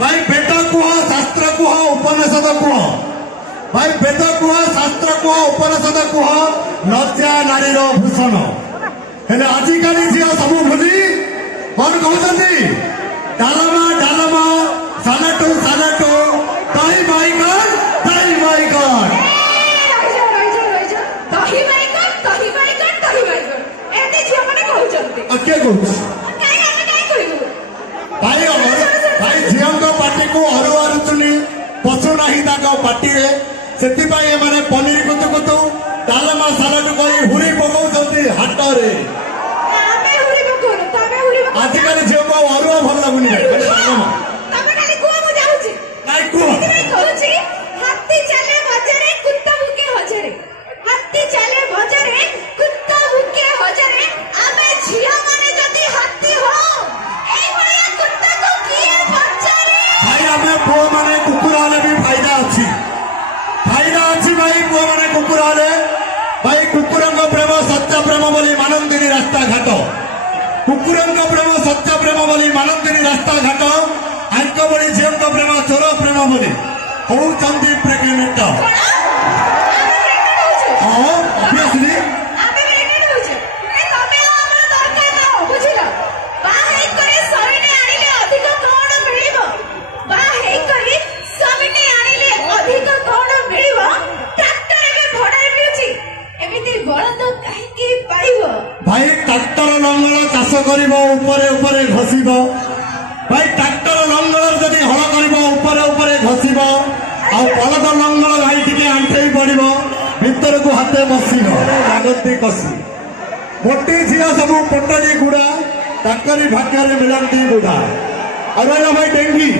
भाई बेद कुह शास्त्र कुह उपनिषद कुह भाई बेद कुह शास्त्र कुह उपनिषद कुह लज्जा नारीर भूषण हेले आजिकाली झील सब भूली कौन कहते डालमा डालमा सालाटो सालाटो दही बाइगण दही बाइगण किए भाई भाई झील पार्टी को हरुआ रुचुनी पशुना पार्टी से पनीर कुतु कुतु डालमा सालाड कर हुरी पकाउछंती हाट रे आजिकल झील को हरुआ भल लगुनि भाई कुकुर प्रेम सत्य प्रेम बोली मानंदिनी रास्ता घाट कुकुर प्रेम सत्य प्रेम बोली मानंदिनी रास्ता घाट आंक बड़ी झील प्रेम चोर प्रेम बोली होउछंती प्रेग्नेंट ऑब्वियसली भाई ट्रैक्टर लंगल चाष कर घसीब भाई ट्रैक्टर लंगल जदि हल कर घसीब आ बलद लंगल भाई टे आंठे पड़ो भीतर को हाथे बसिब लागती कसी मोटी झील सब पटरी गुड़ा ताकरी भाग्य मिलती गुड़ा और भाई डेंगी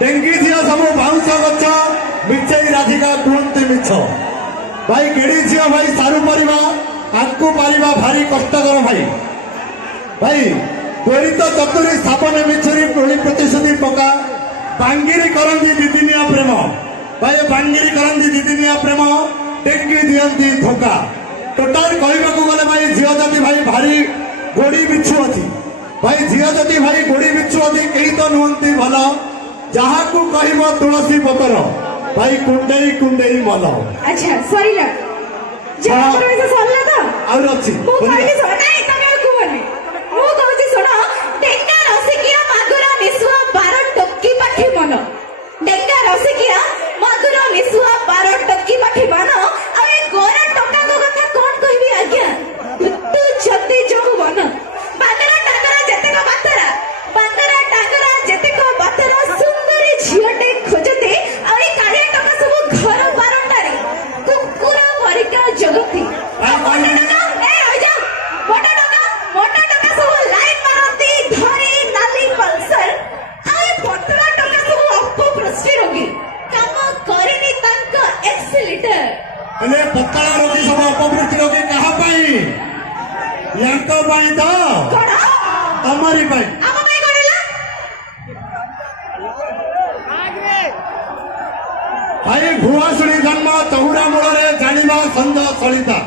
डेंगी झील सब बाउंश गच मिचई राधिका कहते मिछ भाई गेड़ी झील भाई सारू परिवा आंकु पारिबा भारी कष्टकर भाई भाई त्वरित चतुरी स्थापन मिछुरी पुणी प्रतिश्रुति पका बांगिरी करंती दीदिनिया प्रेम भाई बांगिरी करंती दीदिनिया प्रेम टेंगी दियंती धोका टोटाल कहवाकू गले भाई झील जाति भाई भारी गोड़ी बिछु अच्छी भाई झील जाति भाई गोड़ी बिछु अच्छी कहीं तो नुहंती भल जहाँ को कह तुलसी पतर भाई कुंडेई कुंडेई मल अच्छा सरीला और अच्छी पतला रोगी सब अपवृत्ति रोगी कहा तमरी भाई भुआसुणी जन्म चौरा मूल जाना संजय सलिता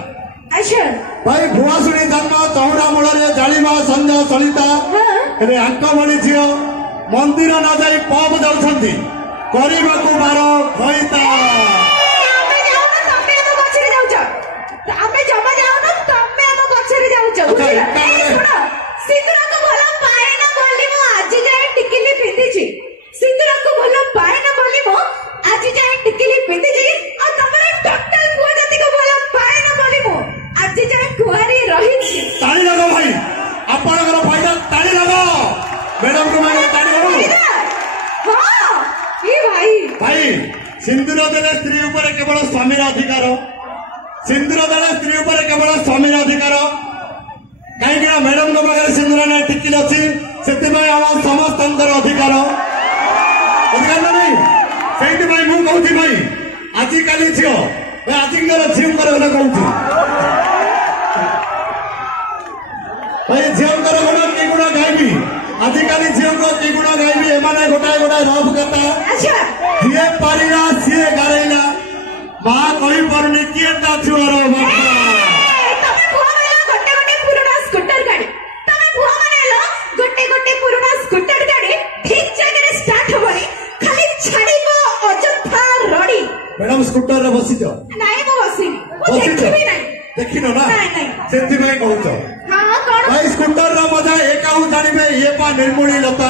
भाई भुआसुणी जन्म चौरा मूल जाना संजय सलिता आंक बड़ी झील मंदिर न जाई पब जाउछंती करबाकू बार खइता सिंदूर देले स्त्री उपर केवल स्वामीर अधिकार सिंदूर देले स्त्री उपर केवल स्वामीर अधिकार कहीं मैडम पाखे सिंदूर ना टिकिल अच्छी से आम समस्त अधिकार अधिकार ना नहीं से मुझे भाई आजिकल झील आजिकल झील कहूँ भाई झील गुण कि गुण गायबी आजिकल झील को कि गुण गायबी एमाने गोटाए गोटाए रफ कथा किए पारिला सी गारेला माँ कही पारुनी किए ता छुआर गोटे गोटे पुराना स्कूटर गाड़ी ठीक जगह स्टार्ट होनी मैडम स्कूटर रे बसिच नहीं मु बसिनी बसिच देखिबी नहीं देखिनो ना नहीं नहीं सेति में कहउछ हां कोन भाई स्कूटर रा मजा एकाउ जानिबे ये पा निर्मूली लता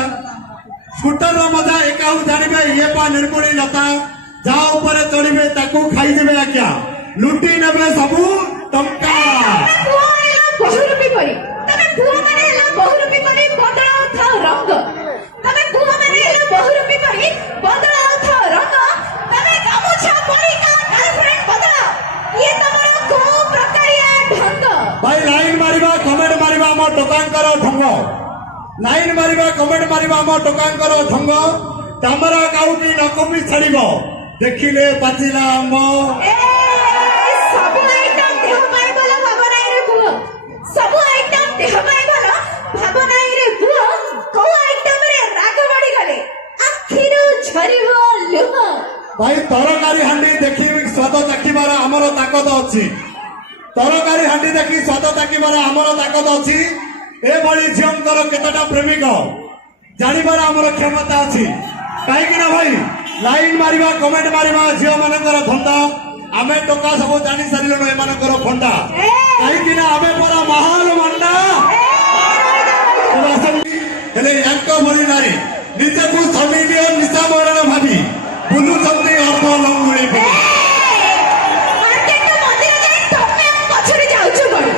स्कूटर रा मजा एकाउ जानिबे ये पा निर्मूली लता जा ऊपर चढ़िबे ताकू खाई देबे आज्ञा लुटी नेबे सबु टंका बहुरूपी परी तमे पुआ माने एला बहुरूपी परी बदलाओ था रंग तमे पुआ माने एला बहुरूपी परी बदलाओ था रंग तमे गामुछा परी का गर्लफ्रेंड बदलाओ ये तमरो को प्रकारिया ढंग भाई लाइन मारिबा कमेंट मारिबा म टोकांकर ढंग लाइन मारिबा कमेंट मारिबा म टोकांकर ढंग तामरा काउटी नकमी छाड़िबो देखिले पाचिला आंब ए सब आइटम देह पाई बोला भावना रे बुआ सब आइटम देह पाई बोला भावना रे बुआ को आइटम रे राग बड़ी गले आखिरु झरिबो लुह भाई तरकारी हांडी देखि स्वाद चाखिबार आमर ताकत अछि तरकारी हांडी देखि स्वाद चाखिबार आमर ताकत अछि ए बळी झियंकर केतटा प्रेमिक जानिबार आमर क्षमता अछि काहे कि ना भाई लाइन मारिबा कमेंट मारिबा झियो मानकर धंदा आमे टोका सब जानि सारिलो ए मानकर फंडा काहे कि ना आमे परा महान मंडा हेले यांको भली नारी निजकु समिलियो निशा मरण भाबी बुलु चंदी अर्थ लंगुड़ी मार्केट मंदिर जाए तमे हम पछरे जाउछु बड़ी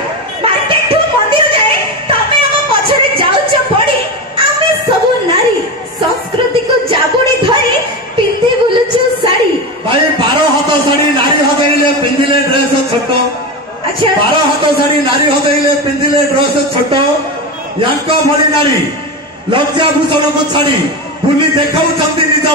मार्केट मंदिर जाए तमे हम पछरे जाउछु बड़ी आमे सब नारी संस्कृति को जाबुड़ी धरी पिंधि बुलुछु साड़ी भाई 12 हाथ साड़ी नारी हदैले पिंधिले ड्रेस छोट अच्छा 12 हाथ साड़ी नारी हदैले पिंधिले ड्रेस छोट यांको भली नारी लज्जा भूषण को छाड़ी बुली देखाउछंती निज